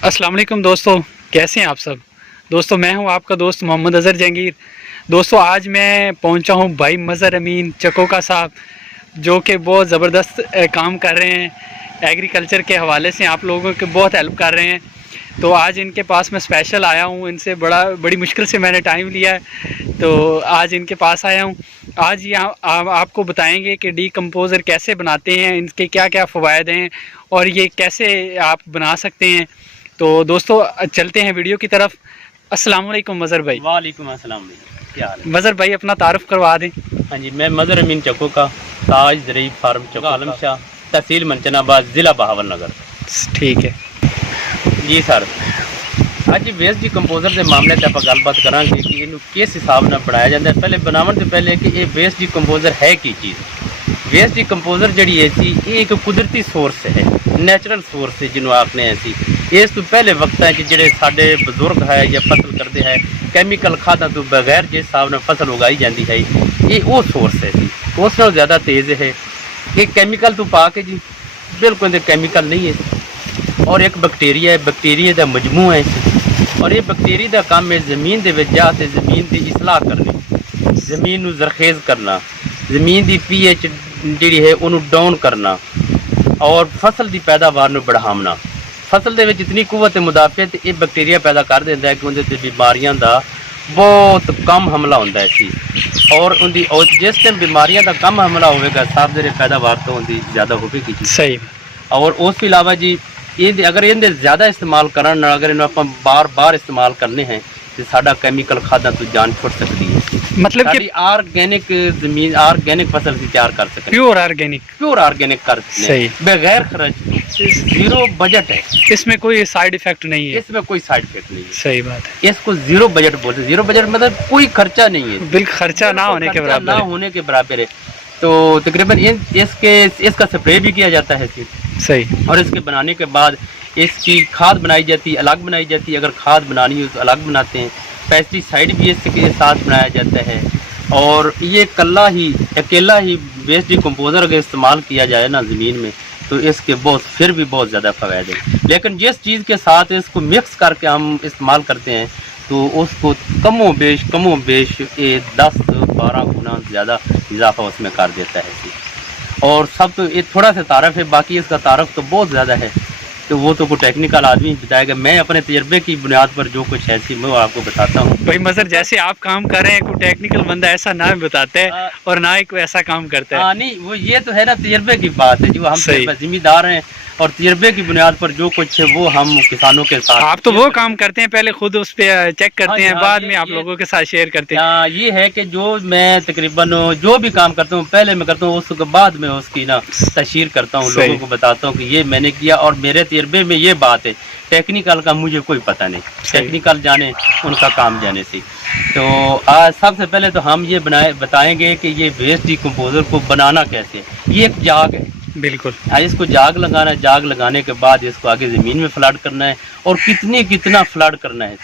अस्सलाम वालेकुम दोस्तों, कैसे हैं आप सब। दोस्तों मैं हूं आपका दोस्त मोहम्मद अज़हर जहांगीर। दोस्तों आज मैं पहुंचा हूं भाई मज़हर अमीन चकोका साहब, जो कि बहुत ज़बरदस्त काम कर रहे हैं। एग्रीकल्चर के हवाले से आप लोगों के बहुत हेल्प कर रहे हैं। तो आज इनके पास मैं स्पेशल आया हूं, इनसे बड़ी मुश्किल से मैंने टाइम लिया है, तो आज इनके पास आया हूं। आज यहाँ आपको बताएंगे कि डीकम्पोज़र कैसे बनाते हैं, इनके क्या क्या फ़वाइद हैं और ये कैसे आप बना सकते हैं। तो दोस्तों चलते हैं वीडियो की तरफ। अस्सलाम वालेकुम मज़हर भाई। वालेकुम अस्सलाम भैया, क्या हाल है? मज़हर भाई अपना तारुफ करवा दें। हाँ जी, मैं मज़हर अमीन चकोका, ताज ज़रई फार्म चकोका, आलम शाह, तहसील मंचनाबाद, ज़िला बहावलनगर। ठीक है जी सर, ਅੱਜ ਵੇਸਟ ਡਿਕੰਪੋਜ਼ਰ ਦੇ ਮਾਮਲੇ ਤੇ ਆਪਾਂ ਗੱਲਬਾਤ ਕਰਾਂਗੇ ਕਿ ਇਹਨੂੰ ਕਿਸ ਹਿਸਾਬ ਨਾਲ ਬਣਾਇਆ ਜਾਂਦਾ ਹੈ। ਪਹਿਲੇ ਬਣਾਉਣ ਤੋਂ ਪਹਿਲੇ ਕਿ ਇਹ ਵੇਸਟ ਡਿਕੰਪੋਜ਼ਰ ਹੈ ਕੀ ਚੀਜ਼। ਵੇਸਟ ਡਿਕੰਪੋਜ਼ਰ ਜਿਹੜੀ ਹੈ ਸੀ ਇਹ ਇੱਕ ਕੁਦਰਤੀ ਸੋਰਸ ਹੈ, ਨੈਚੁਰਲ ਸੋਰਸ ਜਿਹਨੂੰ ਆਖਦੇ ਹਾਂ ਅਸੀਂ। ਇਸ ਤੋਂ ਪਹਿਲੇ ਵਕਤਾਂ 'ਚ ਜਿਹੜੇ ਸਾਡੇ ਬਜ਼ੁਰਗ ਹੈ ਜਾਂ ਫਸਲ ਕਰਦੇ ਹੈ, ਕੈਮੀਕਲ ਖਾਦਾਂ ਤੋਂ ਬਗੈਰ ਜਿਸ ਹਿਸਾਬ ਨਾਲ ਫਸਲ ਉਗਾਈ ਜਾਂਦੀ ਹੈ, ਇਹ ਉਹ ਸੋਰਸ ਹੈ ਜੀ। ਉਸ ਨਾਲੋਂ ਜ਼ਿਆਦਾ ਤੇਜ਼ ਹੈ ਇਹ ਕੈਮੀਕਲ ਤੋਂ ਪਾ ਕੇ ਜੀ, ਬਿਲਕੁਲ ਦੇ ਕੈਮੀਕਲ ਨਹੀਂ ਹੈ। और एक बैक्टीरिया है, बैक्टीरिया का मजमू है और ये बैक्टीरिया का काम है ज़मीन के जाते ज़मीन की इसलाह करनी, ज़मीन को जरखेज़ करना, ज़मीन की pH जी है उन्होंने डाउन करना और फसल की पैदावार को बढ़ावना। फसल के इतनी कुवत मुदाफ़त ये बैक्टीरिया पैदा कर देता है कि उनके बीमारियों का बहुत कम हमला होता है और उनकी जिस टाइम बीमारियों का कम हमला होगा साफ ज़रिए पैदावार तो उनकी ज़्यादा होगी सही। और उसके अलावा जी ये अगर इनके ज़्यादा इस्तेमाल करन, अगर इन्हें आप बार बार इस्तेमाल करने हैं तो साडा केमिकल खादा तो जान छुट सकती है। मतलब कि ऑर्गेनिक ज़मीन ऑर्गेनिक फसल की तैयार कर सकते, प्योर ऑर्गेनिक कर सही बगैर खर्च, जीरो बजट है। इसमें कोई साइड इफेक्ट नहीं है। इसमें कोई साइड इफेक्ट नहीं है। सही बात है। इसको जीरो बजट बोलते हैं। जीरो बजट मतलब कोई खर्चा नहीं है, बिल्कुल खर्चा ना होने के बराबर है। तो तकरीबन इसका स्प्रे भी किया जाता है सही। और इसके बनाने के बाद इसकी खाद बनाई जाती है, अलग बनाई जाती है। अगर खाद बनानी हो तो अलग बनाते हैं। पेस्टिसाइड भी इसके साथ बनाया जाता है। और ये अकेला ही वेस्ट डिकम्पोज़र अगर इस्तेमाल किया जाए ना ज़मीन में तो इसके फिर भी बहुत ज़्यादा फ़ायदे हैं। लेकिन जिस चीज़ के साथ इसको मिक्स करके हम इस्तेमाल करते हैं तो उसको कमो बेश ये 10-12 गुना ज़्यादा इजाफा उसमें कर देता है। और सब तो ये थोड़ा सा तारफ़ है, बाकी इसका तारफ़ तो बहुत ज़्यादा है। तो वो तो कोई टेक्निकल आदमी बताएगा। मैं अपने तजर्बे की बुनियाद पर जो कुछ ऐसी मैं आपको बताता हूँ। भाई मज़हर जैसे आप काम कर रहे हैं, कोई टेक्निकल बंदा ऐसा ना बताता है और ना ही कोई ऐसा काम करता है। नहीं, वो ये तो है ना, तजर्बे की बात है। जो हम जिम्मेदार हैं और तजर्बे की बुनियाद पर जो कुछ है वो हम किसानों के साथ। आप तो वो काम करते हैं, पहले खुद उस पर चेक करते हैं, बाद में आप लोगों के साथ शेयर करते हैं। ये है कि जो मैं तकरीबन जो भी काम करता हूँ पहले मैं करता हूँ, उसके बाद में उसकी ना तशहीर करता हूँ, लोगों को बताता हूँ कि ये मैंने किया और मेरे तजर्बे में ये बात है। टेक्निकल का मुझे कोई पता नहीं, टेक्निकल जाने उनका काम जाने से। तो आज सबसे पहले तो हम ये बताएंगे कि ये वेस्ट डिकम्पोज़र को बनाना कैसे है। ये एक जाग है, बिल्कुल। इसको जाग लगाना है। जाग लगाने के बाद इसको आगे ज़मीन में फ्लड करना है और कितना फ्लड करना है,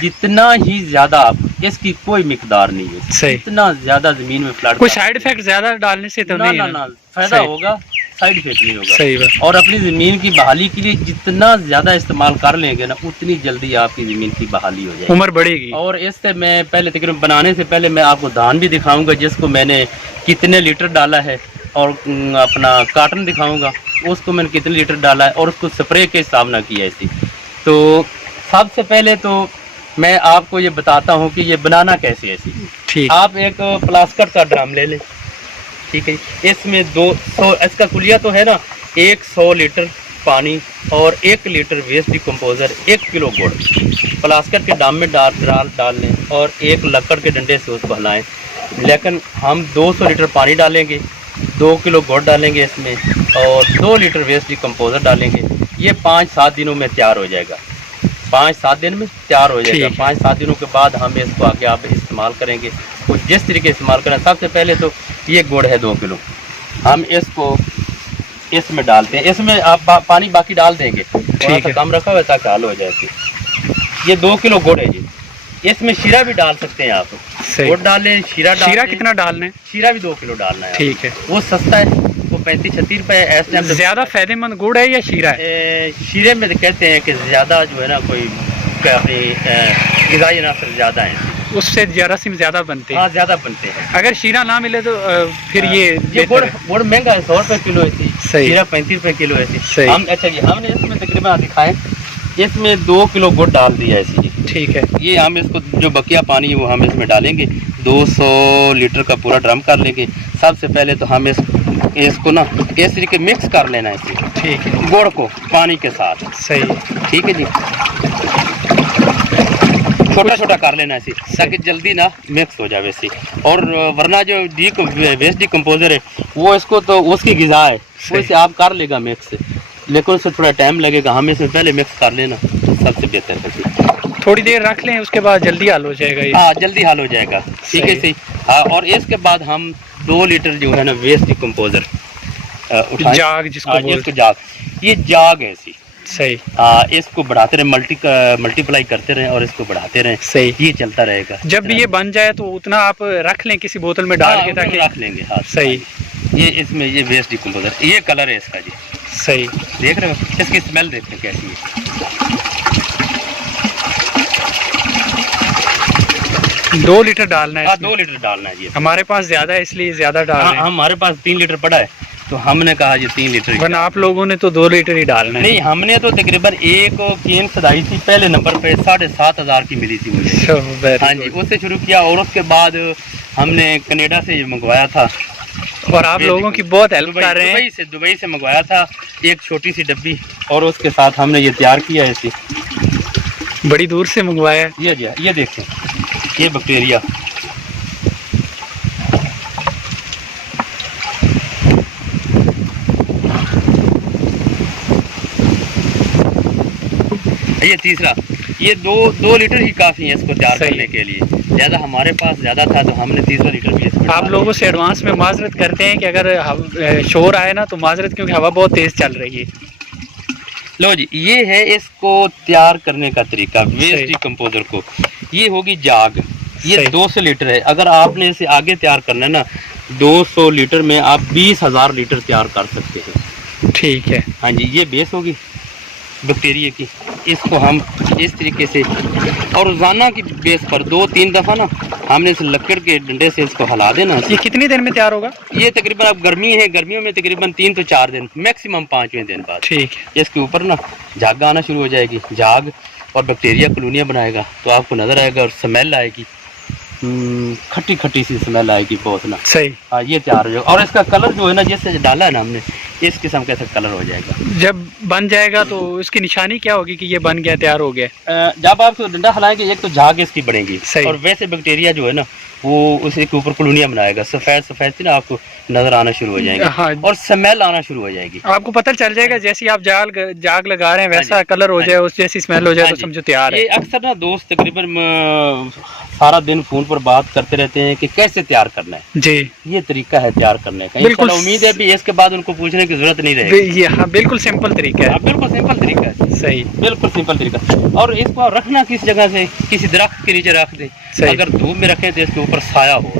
जितना ही ज़्यादा आप, इसकी कोई मिकदार नहीं है। इतना ज़्यादा ज़मीन में फ्लड। कोई साइड इफेक्ट ज़्यादा डालने से तो नहीं? ना फायदा होगा, साइड इफेक्ट नहीं होगा। सही बात। और अपनी ज़मीन की बहाली के लिए जितना ज़्यादा इस्तेमाल कर लेंगे ना उतनी जल्दी आपकी ज़मीन की बहाली हो जाएगी, उम्र बढ़ेगी। और इससे मैं पहले तकरीबन बनाने से पहले मैं आपको धान भी दिखाऊंगा जिसको मैंने कितने लीटर डाला है, और अपना काटन दिखाऊंगा उसको मैंने कितने लीटर डाला है और उसको स्प्रे के हिसाब ना किया ऐसी। तो सबसे पहले तो मैं आपको ये बताता हूँ कि ये बनाना कैसे ऐसी। ठीक। आप एक प्लास्टिक का ड्रम ले लें, ठीक है। इसमें 200 इसका कुलिया तो है ना, 100 लीटर पानी और 1 लीटर वेस्ट डिकम्पोज़र, 1 किलो गुड़ प्लास्टिक के ड्रम में डाल लें और एक लकड़ के डंडे से उसको हिलाएं। लेकिन हम 200 लीटर पानी डालेंगे, 2 किलो गुड़ डालेंगे इसमें और 2 लीटर वेस्ट डिकम्पोज़र डालेंगे। ये 5-7 दिनों में तैयार हो जाएगा। 5-7 दिन में तैयार हो जाएगा। 5-7 दिनों के बाद हम इसको आगे आप इस्तेमाल करेंगे। तो जिस तरीके इस्तेमाल करें, सबसे पहले तो ये गुड़ है 2 किलो, हम इसको इसमें डालते हैं। इसमें आप पानी बाकी डाल देंगे, थोड़ा सा कम रखा हुआ ताकि हाल हो जाए। ये 2 किलो गुड़ है जी। इसमें शीरा भी डाल सकते हैं आप, गुड़ डालें, शीरा कितना डालना है? शीरा भी 2 किलो डालना है। ठीक है। वो सस्ता है, वो 35-36 रुपए इस टाइम। ज़्यादा फायदेमंद गुड़ है या शीरा है? शीरे में तो कहते हैं कि ज़्यादा जो है ना कोई अपनी ग़िज़ाई अनासर ज़्यादा है, उससे जरासीम ज़्यादा बनते हैं। हाँ ज़्यादा बनते हैं। अगर शीरा ना मिले तो फिर ये गुड़ गुड़ महंगा है, 100 रुपये किलो ऐसी, सही। शीरा 35 रुपये किलो ऐसी। सही। हम अच्छा जी हमने इसमें तकरीबन दिखाएं, इसमें 2 किलो गुड़ डाल दिया ऐसी जी। ठीक है। ये हम इसको जो बकिया पानी है वो हम इसमें डालेंगे, 200 लीटर का पूरा ड्रम कर लेंगे। सबसे पहले तो हम इसको ना इस तरीके मिक्स कर लेना है इसे, ठीक है, गुड़ को पानी के साथ। सही। ठीक है जी, छोटा छोटा कर लेना इसे ताकि जल्दी ना मिक्स हो जाए इसे। और वरना जो वेस्ट डिकम्पोजर है वो इसको तो उसकी ग़िज़ा है, वो इसे आप कर लेगा मिक्स, लेकिन उससे थोड़ा टाइम लगेगा। हमें इसमें पहले मिक्स कर लेना सबसे बेहतर है। थोड़ी देर रख लें, उसके बाद जल्दी हल हो जाएगा ये। हाँ जल्दी हल हो जाएगा। ठीक है सही। हाँ, और इसके बाद हम 2 लीटर जो है ना वेस्ट डिकम्पोजर जाग जिसको बोलते हैं। जाग, ये जाग है इसी। सही। इसको बढ़ाते रहे, मल्टीप्लाई करते रहें और इसको बढ़ाते रहें। सही। ये चलता रहेगा। जब भी ये बन जाए तो उतना आप रख लें किसी बोतल में डाल के, ताकि रख लेंगे। हाँ सही। ये इसमें ये वेस्ट डिकम्पोजर, ये कलर है इसका जी। सही। देख रहे हो, इसकी स्मेल देख रहे कैसी है। 2 लीटर डालना है। 2 लीटर डालना है जी। हमारे पास ज़्यादा है इसलिए ज़्यादा डाल रहे हैं। हमारे पास 3 लीटर पड़ा है तो हमने कहा ये 3 लीटर। वरना आप लोगों ने तो 2 लीटर ही डालना है। नहीं, हमने तो तकरीबन एक केन सदाई थी पहले नंबर पे 7,500 की मिली थी मुझे। हाँ जी, उससे शुरू किया और उसके बाद हमने कनाडा से मंगवाया था। और आप लोगों की बहुत हेल्प कर रहे हैं। दुबई से मंगवाया था एक छोटी सी डब्बी, और उसके साथ हमने ये तैयार किया है इसे। बड़ी दूर से मंगवाया। ये देखें, ये बैक्टीरिया ये तीसरा, ये 2 लीटर ही काफ़ी है इसको तैयार करने के लिए। ज़्यादा हमारे पास ज़्यादा था तो हमने 300 लीटर भी इसमें। आप लोगों से एडवांस में माजरत करते हैं कि अगर शोर आए ना तो माजरत, क्योंकि हवा बहुत तेज़ चल रही है। लो जी, ये है इसको तैयार करने का तरीका वेस्ट डिकम्पोजर को। ये होगी जाग, ये 200 लीटर है। अगर आपने इसे आगे तैयार करना है ना, 200 लीटर में आप 20,000 लीटर तैयार कर सकते हैं। ठीक है। हाँ जी, ये बेस होगी बैक्टीरिया की। इसको हम इस तरीके से और रोज़ाना की बेस पर 2-3 दफ़ा ना हमने इस लकड़ के डंडे से इसको हिला देना। ये कितनी देर में तैयार होगा? ये तकरीबन, अब गर्मी है, गर्मियों में तकरीबन 3 से 4 दिन, मैक्सिमम 5वें दिन बाद। ठीक है। इसके ऊपर ना झाग आना शुरू हो जाएगी, झाग और बैक्टीरिया कॉलोनियाँ बनाएगा तो आपको नज़र आएगा और स्मेल आएगी, खट्टी खट्टी सी स्मेल आएगी बहुत ना। सही। हाँ, ये तैयार हो जाएगा। और इसका कलर जो है ना, जैसे डाला है ना हमने, इस किस्म का ऐसा कलर हो जाएगा। जब बन जाएगा तो इसकी निशानी क्या होगी कि ये बन गया, तैयार हो गया? जब आप डंडा हिलाएंगे एक तो झाग इसकी बढ़ेगी, और वैसे बैक्टीरिया जो है ना वो उसी के ऊपर कॉलोनियाँ बनाएगा, सफ़ेद सफ़ेद सी ना आपको नजर आना शुरू हो जाएंगे। हाँ। और स्मेल आना शुरू हो जाएगी। आपको पता चल जाएगा जैसे आप जाग लगा रहे हैं वैसा कलर हो जाए, उस जैसी स्मेल हो जाए तो समझो तैयार है। ये अक्सर ना दोस्त तकरीबन सारा दिन फोन पर बात करते रहते हैं कि कैसे तैयार करना है जी। ये तरीका है तैयार करने का। बिल्कुल उम्मीद है भी इसके बाद उनको पूछने की जरूरत नहीं रहेगी। हाँ, बिल्कुल सिंपल तरीका है। बिल्कुल सिंपल तरीका है। सही, बिल्कुल सिंपल तरीका। और इसको रखना किस जगह से, किसी दरख्त के नीचे रख दे। अगर धूप में रखें तो इसके ऊपर साया हो,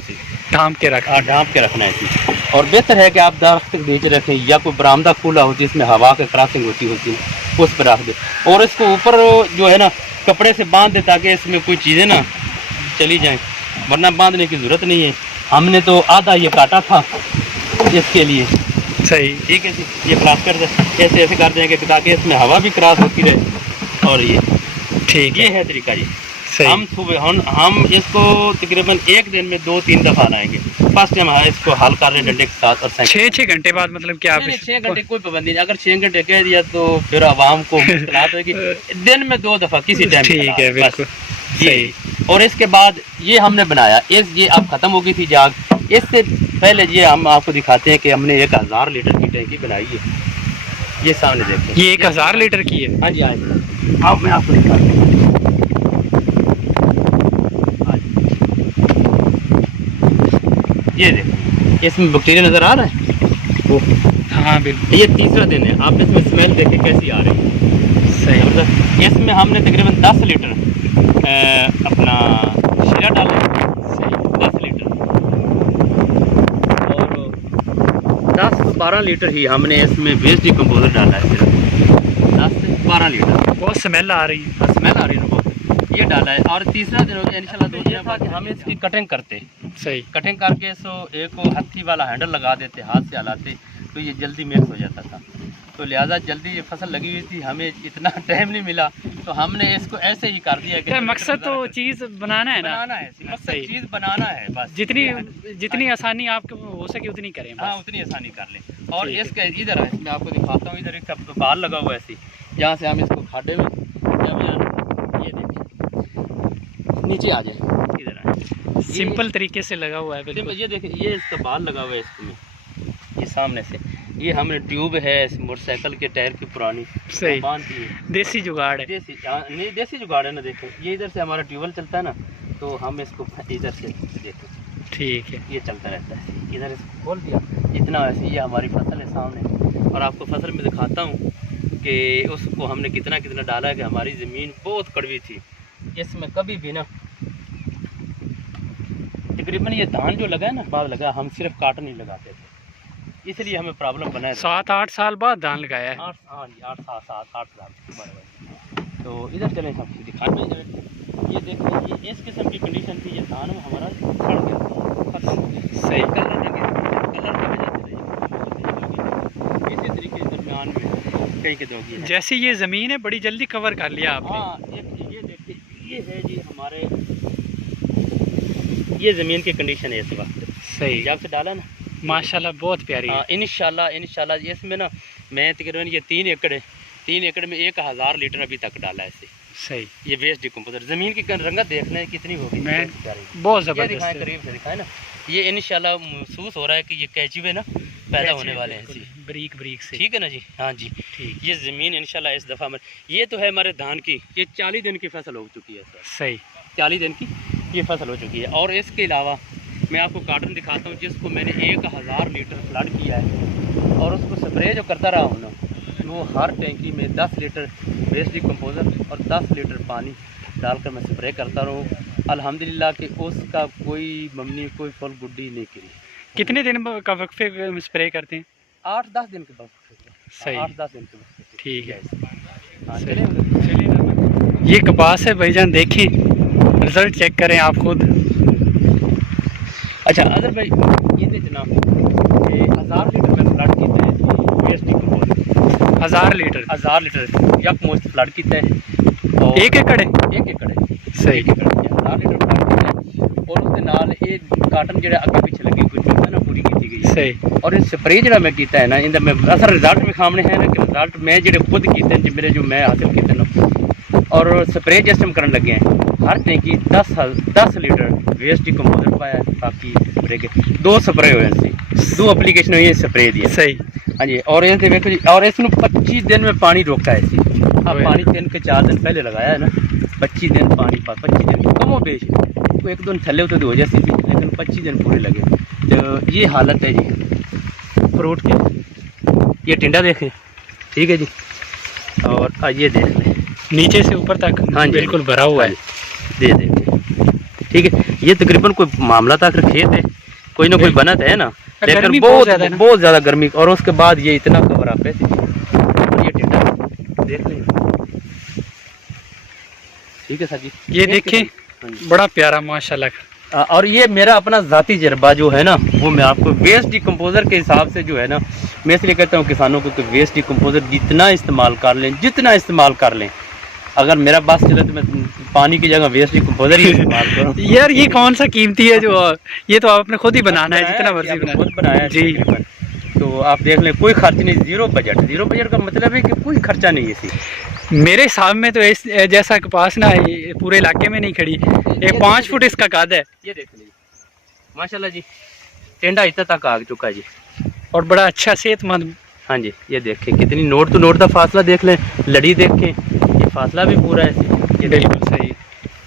ढांप के रखना है इसे। और बेहतर है कि आप दरख्त के नीचे रखें या कोई बरामदा खुला हो जिसमें हवा की क्रॉसिंग होती है उस पर रख दे। और इसको ऊपर जो है ना कपड़े से बांध दे ताकि इसमें कोई चीज़ें ना चली जाएं, वरना बांधने की ज़रूरत नहीं है। हमने तो आधा ये काटा था इसके लिए। सही, ठीक है जी। ये क्रॉस कर दे, ऐसे ऐसे कर देंगे ताकि इसमें हवा भी क्रॉस होती रहे। और ये ठीक, ये है तरीका जी। हम सुबह हम इसको तकरीबन एक दिन में 2-3 दफ़ा लाएंगे। फर्स्ट टाइम इसको हल कर रहे डंडे के साथ। और 6 घंटे बाद, मतलब क्या 6 घंटे कोई पाबंदी नहीं। अगर 6 घंटे कह दिया तो फिर आवाम को मुश्किलात होगी। दिन में 2 दफ़ा किसी टाइम। ठीक है, बिल्कुल सही। और इसके बाद ये हमने बनाया, ये अब ख़त्म हो गई थी जाग। इससे पहले ये हम आपको दिखाते हैं कि हमने 1000 लीटर की टैंकी बनाई है। ये सामने देखते हैं, ये 1000 लीटर की है। हाँ जी, अब मैं आपको दिखाता हूँ। ये देखो, इसमें बैक्टीरिया नज़र आ रहा है वो। हाँ बिल्कुल, ये तीसरा दिन है। आप इसमें स्मेल देखें कैसी आ रही है। सही। इसमें हमने तकरीबन 10 लीटर अपना शीरा डाला है। सही, 10 लीटर। और 10-12 12 लीटर ही हमने इसमें वेस्ट डिकम्पोजर डाला है, सिर्फ 10 से 12 लीटर। बहुत स्मेल आ रही है। स्मेल आ रही है बहुत, ये डाला है। और तीसरा दिन हो गया इंशाल्लाह 2 दिन बाद हम इसकी कटिंग करते, सही। कटिंग करके सो एक को हत्थी वाला हैंडल लगा देते, हाथ से हलाते, तो ये जल्दी मिक्स हो जाता था। तो लिहाजा जल्दी ये फसल लगी हुई थी, हमें इतना टाइम नहीं मिला, तो हमने इसको ऐसे ही कर दिया कि मकसद तो चीज़ बनाना है ना, बनाना है, मकसद चीज़ बनाना है बस। जितनी आसानी आपको हो सके उतनी करें। हाँ, उतनी आसानी कर लें। और इसका इधर है, मैं आपको दिखाता हूँ, इधर एक बाल लगा हुआ है ऐसी, जहाँ से हम इसको खाडे में जब ये देखिए नीचे आ जाए, इधर आए, सिंपल तरीके से लगा हुआ है बिल्कुल। ये देखिए, ये इसका बाल लगा हुआ है इसमें, ये सामने से, ये हमने ट्यूब है मोटरसाइकिल के टायर की पुरानी, सही, बांध दी है। देसी जुगाड़ है। नहीं, देसी जुगाड़ है ना। देखो ये इधर से हमारा ट्यूबवेल चलता है ना, तो हम इसको इधर से देखो, ठीक है, ये चलता रहता है, इधर इसको खोल दिया, इतना ऐसे। ये हमारी फसल है सामने, और आपको फसल में दिखाता हूँ कि उसको हमने कितना कितना डाला है। कि हमारी ज़मीन बहुत कड़वी थी, इसमें कभी भी ना, तकरीबन ये धान जो लगा है ना, बाद लगा, हम सिर्फ काटन ही लगाते थे, इसलिए हमें प्रॉब्लम बना है। 7-8 साल बाद धान लगाया है। 8 साल। तो इधर चलें सब दिखाने में। ये देखिए, ये इस किस्म की कंडीशन थी, ये धान हमारा सड़ गया, खत्म हो गया। सही, कलर की वजह से इसी तरीके के दरमियान में कई के दोगी है। जैसे ये ज़मीन है बड़ी जल्दी कवर कर लिया आपने। हाँ, ये देखिए, ये है जी हमारे, ये ज़मीन की कंडीशन है इस वक्त। सही, जब से डाला ना, माशाल्लाह बहुत प्यारी है। इंशाल्लाह इसमें ना, मैं तकरीबन ये 3 एकड़ है, 3 एकड़ में 1000 लीटर अभी तक डाला है इसे। सही, ये वेस्ट डिकम्पोजर, ज़मीन की रंगत देख लें कितनी होगी, मैं बहुत दिखाएं, ज़बरदस्त। करीब से दिखाएं ना। ये इंशाल्लाह महसूस हो रहा है कि ये कैचुए ना पैदा होने वाले हैं जी, बरीक बरीक से। ठीक है ना जी। हाँ जी, ठीक। ये ज़मीन इंशाल्लाह इस दफ़ा में, ये तो है हमारे धान की, ये 40 दिन की फसल हो चुकी है सर। सही, 40 दिन की ये फसल हो चुकी है। और इसके अलावा मैं आपको कार्टन दिखाता हूँ, जिसको मैंने 1000 लीटर फ्लड किया है, और उसको स्प्रे जो करता रहा हूँ ना, वो हर टैंकी में 10 लीटर वेस्ट डिकम्पोजर और 10 लीटर पानी डालकर मैं स्प्रे करता रहूँ। अल्हम्दुलिल्लाह कि उसका कोई मम्मी, कोई फल गुड्डी नहीं गिरी। कितने दिन का वक्फे में स्प्रे करते हैं? 8-10 दिन के बाद। सही, 8-10 दिन के बाद, ठीक है। हाँ, चलिए, ये कपास है भाईजान, देखें, रिजल्ट चेक करें आप खुद। अच्छा अजहर भाई, ये थे जनाब 1000 लीटर में फ्लड किया है वेस्ट डिकम्पोजर। 1000 लीटर यक मोस्ट फ्लड किया है। और 1 एकड़ है। 1 एकड़ है, सही, 1 एकड़ 1000 लीटर फ्लड किया है। और उसके नाल ये काटन जो अगे पिछे लगी कुछ होता है ना, पूरी की गई। सही, और इस स्प्रे जो मैं किया है ना, इंदा मैं असर रिजल्ट भी खामने हैं ना, कि रिजल्ट मैं जो खुद किए मेरे जो मैं हासिल किए ना, और स्प्रे जिस टाइम करने लगे हैं, हर टैंकी 10 लीटर वेस्ट डिकम्पोजर पाया। बाकी स्प्रे के 2 स्प्रे हुए, 2 एप्लीकेशन हुई है स्प्रे दी। सही, हाँ जी। और ये देखो जी, और इसमें 25 दिन में पानी रोका है इसी। अब पानी 3 के 4 दिन पहले लगाया है ना, 25 दिन पानी 25 दिन कमो बेश, तो 1 दिन थले तो हो जाती थी, लेकिन 25 दिन पूरे लगे। तो ये हालत है जी फ्रूट की। ये टिंडा देखें, ठीक है जी, और ये देख लें नीचे से ऊपर तक। हाँ जी, बिल्कुल भरा हुआ है। दे ठीक है। ये तकरीबन कोई मामला तक खेत है, कोई ना कोई बनत है ना, लेकिन बहुत ज़्यादा गर्मी। और उसके बाद ये इतना कवर आप है, ये टिंडा देख लें, ठीक है सर जी। ये देखें, बड़ा प्यारा माशाल्लाह। और ये मेरा अपना ज़ाती तजर्बा जो है ना, वो मैं आपको वेस्ट डिकम्पोजर के हिसाब से जो है ना, मैं इसलिए कहता हूँ किसानों को कि वेस्ट डिकम्पोजर जितना इस्तेमाल कर लें, जितना इस्तेमाल कर लें। अगर मेरा बस चले तो मैं पानी की जगह वेस्ट डिकम्पोजर ही इस्तेमाल करूँ। यार ये कौन सा कीमती है जो, ये तो आपने खुद ही बनाना है, जितना मर्जी बनाना, खुद बनाया जी। तो आप देख लें, कोई खर्च नहीं, जीरो बजट का मतलब है कि कोई खर्चा नहीं है इसी। मेरे हिसाब में तो इस जैसा कपास ना ये पूरे इलाके में नहीं खड़ी। ये 5 फुट इसका कद है। ये देख लीजिए माशाल्लाह जी, टेंडा इतना तक आ चुका है जी, और बड़ा अच्छा सेहतमंद। हाँ जी, ये देखें कितनी नोट टू नोट का फासला देख लें, लड़ी देखें, ये फासला भी पूरा है, ये बिल्कुल सही,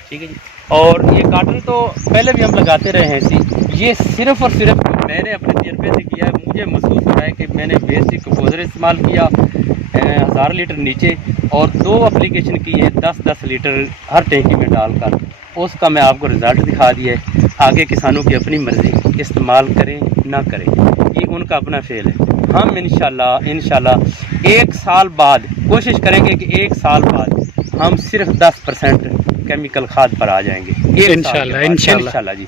ठीक है जी। और ये काटन तो पहले भी हम लगाते रहे हैं इसी। ये सिर्फ और सिर्फ मैंने अपने तजर्बे से किया है, मुझे महसूस हो रहा है कि मैंने वेस्ट डिकम्पोजर इस्तेमाल किया 1000 लीटर नीचे, और 2 एप्लीकेशन की है 10-10 लीटर हर टैंकी में डालकर, उसका मैं आपको रिज़ल्ट दिखा दिया है। आगे किसानों की अपनी मर्ज़ी, इस्तेमाल करें ना करें, ये उनका अपना फेल है। हम इंशाल्लाह 1 साल बाद कोशिश करेंगे कि 1 साल बाद हम सिर्फ 10% केमिकल खाद पर आ जाएंगे इंशाल्लाह जी।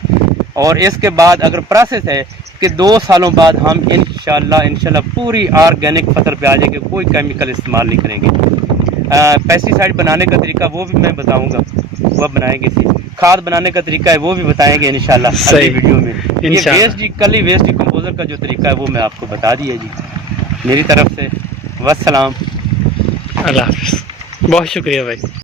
और इसके बाद अगर प्रोसेस है कि 2 सालों बाद हम इंशाल्लाह पूरी ऑर्गेनिक फसल पे आ जाएंगे, कोई केमिकल इस्तेमाल नहीं करेंगे। पेस्टिसाइड बनाने का तरीका वो भी मैं बताऊंगा, वो बनाएंगे इसी। खाद बनाने का तरीका है वो भी बताएंगे इंशाल्लाह अगली वीडियो में। ये वेस्ट डिकम्पोजर का जो तरीका है वो मैं आपको बता दिया जी। मेरी तरफ से वस्सलाम, अल्लाह हाफ़िज़। बहुत शुक्रिया भाई।